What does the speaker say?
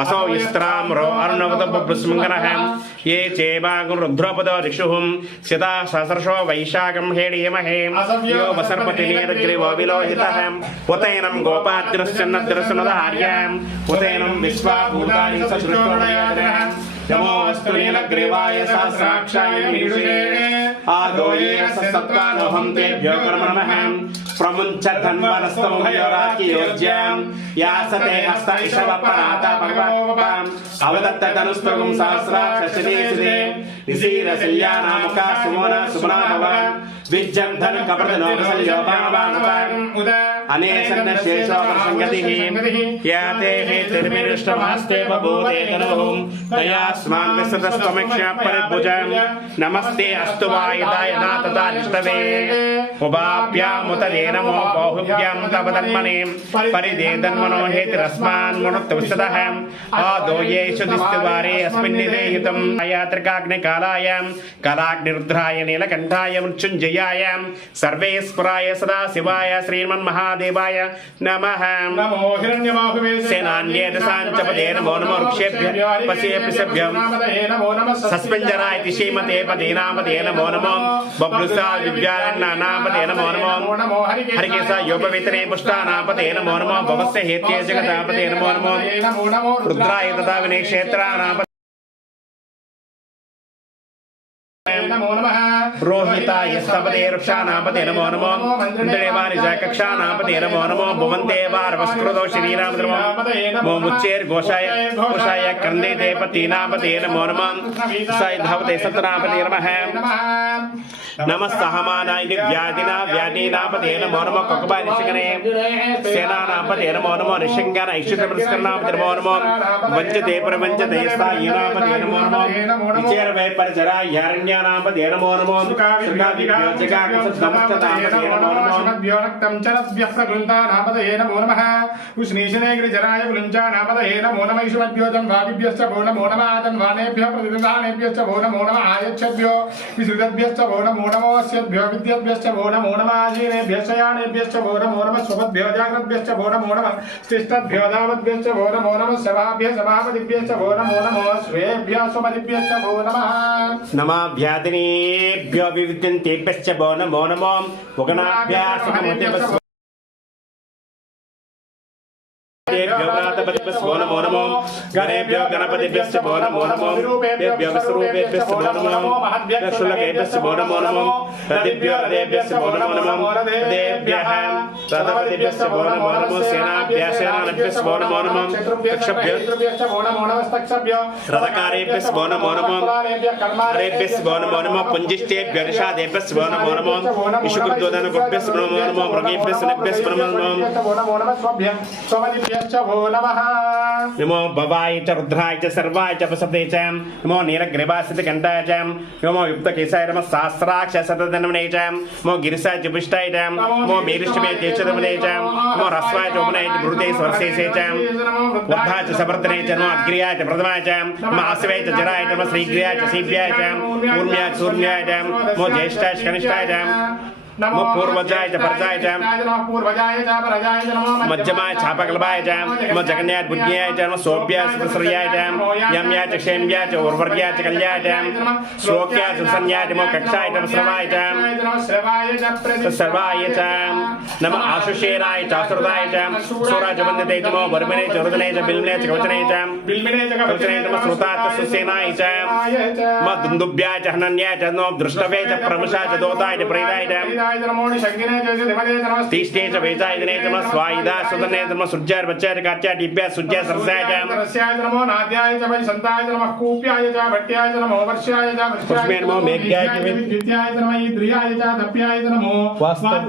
असौ इस्त्राम्रो अर्णवतबुस्मङ्गनः ये चेवागुं रुद्रोपदो ऋषुः। सिता सहस्रशो वैशाखं हेडीमहे यो वसर्पतिनेरग्रीवो विलोहितः उतैनं गोपाद्रश्चन्नद्रसुनदार्याम् उतैनं विश्वाभूतानि सदृष्टोदयादरः यमोऽस्तु नीलग्रीवाय सहस्राक्षाय मीषे आदो ये सत्त्वानोऽहं तेभ्यो कर्मणः प्रमुञ्च धन्वनस्तमयोराकियोज्याम् यासते हस्त इषवपराता भगवत्पाम् अवदत्तधनुस्तुगुं सहस्राक्षशरीसिदे निसीरशल्यानामुखा सुमोना सुमना भवान् विज्जन् धनु कपटनोपसल्योपामानुपान् अनेसन्न शेषोपसङ्गतिः या ते हेतिर्मिरुष्टमास्ते बभूते तनुः तयास्मान् विसतस्त्वमिक्ष्य परिभुजम् नमस्ते अस्तु वा यदा यदा तथा निष्टवे उभाभ्यामुतदे नमो बाहुभ्यां तव तन्मने परिदे तन्मनो हेतिरस्मान् मनुत्वस्ततः आदो येषु दिस्तुवारे अस्मिन् निदेहितम् अयात्रिकाग्निकालाय कलाग्निरुद्राय नीलकण्ठाय श्रीयज्ञाय सर्वेश्वराय सदाशिवाय श्रीमन्महादेवाय नमः। नमो हिरण्यमाहुवे सेनान्ये दशाञ्चपदे नमो नमो वृक्षेभ्य पशे पृषभ्यं सस्पञ्जनाय श्रीमते पदे नामदे नमो नमो। बब्लुसा दिव्यान्नापदे नमो नमो हरिकेशा योपवितरे पुष्टानापदे नमो नमो भवस्य हेत्ये जगतापदे नमो नमो। रुद्राय तथा विनयक्षेत्राणापदे नमो नमः। రోహితాయ స్తవతే వృక్షానామతే నమో నమో ఇంద్రేవాణి జాకక్షానామతే నమో నమో భువంతే వారవస్కృతో శ్రీరామధర్మం మో ముచ్చేర్ ఘోషాయ ఘోషాయ కందే దేపతీనామతే నమో నమో. సాయి ధావతే సతనామతే నమః. నమ సహమానాయ వ్యాధిన వ్యాధీనామతే నమో నమో. కొకబా నిషిగనే సేనానామతే నమో నమో. నిషింగాన ఐశ్వర్య పురస్కరణామతే నమో నమో. వంచతే ప్రవంచతే సాయి నామతే విచేర వైపరిచర యారణ్యానామతే నమో నమో. ఉష్ణీషనేగిరిచరాయ బృంచానామదయే నమో నమైషుమద్యోతం వాయుభ్యశ్చ భో నమో నమాదం వానేభ్య ప్రతిదానేభ్యశ్చ భో నమో నమ ఆయచ్చభ్యో విశ్రుతభ్యశ్చ భో నమో నమోస్యభ్యో విద్యభ్యశ్చ భో నమో నమాజీనేభ్యశ్చ యానేభ్యశ్చ భో నమో నమ సుభద్భ్యో జాగ్రద్భ్యశ్చ భో ఋషిభ్యో వివిద్యంతేభ్యశ్చ బోన మోనమోం ఉగణాభ్యా गणपतिभ्यश्च भो नमो नमो गणेभ्यो गणपतिभ्यश्च भो नमो नमो देभ्यो विश्वरूपेभ्यश्च भो नमो नमो शुल्केभ्यश्च भो नमो नमो रतिभ्यो रथेभ्यश्च भो नमो नमो देभ्यः रथपतिभ्यश्च भो नमो नमो सेनाभ्यः सेनानिभ्यश्च भो नमो नमो रक्षभ्यो रथकारेभ्यश्च भो नमो नमो हरेभ्यश्च भो नमो नमो पुञ्जिष्टेभ्यो निषादेभ्यश्च भो नमो नमो इषुकृद्योदनकुभ्यश्च नमो नमो मृगेभ्यश्च नभ्यश्च नमो नमो नमो भवाय च रुद्राय च सर्वाय च प्रसते च नमो नीलग्रीवासित घण्टाय च नमो युक्तकेशाय नमः सहस्राक्ष शतधनमने च नमो गिरिसाय च पुष्टाय च नमो मेरुष्टमे चेचदमने च नमो रस्वाय च उपनय च भृते स्वर्शेषे च वर्धा च सवर्तने च नमो अग्र्याय च प्रथमाय च नमो आसवे च जराय च नमो श्रीग्र्याय च सीव्याय च ऊर्म्याय च सूर्म्याय च नमो ज्येष्ठाय च कनिष्ठाय च नमो पूर्वजाय च परजाय च। पूर्वजाय च परजाय च नमो मध्यमाय छापकल्पाय च। नमो जगन्याय बुद्ध्याय च। नमो सोभ्याय सुश्रियाय च यम्याय च क्षेम्याय च। उर्वर्याय च कल्याय च। श्लोक्याय च नमो कक्षाय च श्रवाय च सर्वाय च। नम आशुषेराय च। आसुरदाय च। सूराय च वन्दते च। नमो वर्मणे च। हृदने च। बिल्मने च। कवचने च। कवचने च। श्रुताय च। सुसेनाय च। नमो दुन्दुभ्याय च। हनन्याय च। नमो दृष्टवे च। प्रमुषाय च। दोताय च। प्रेताय च। तीष्णे च वेदाय दिने च नमः सुदने च नमः सुज्याय बच्चाय च कात्याय सरसाय च। रस्याय नमो नाद्याय च वैसन्ताय च नमः कूप्याय च भट्ट्याय च नमो वर्ष्याय च पुष्पे नमो मेघ्याय च। विद्याय च नमः इन्द्रियाय च दप्याय च नमो। वास्तव-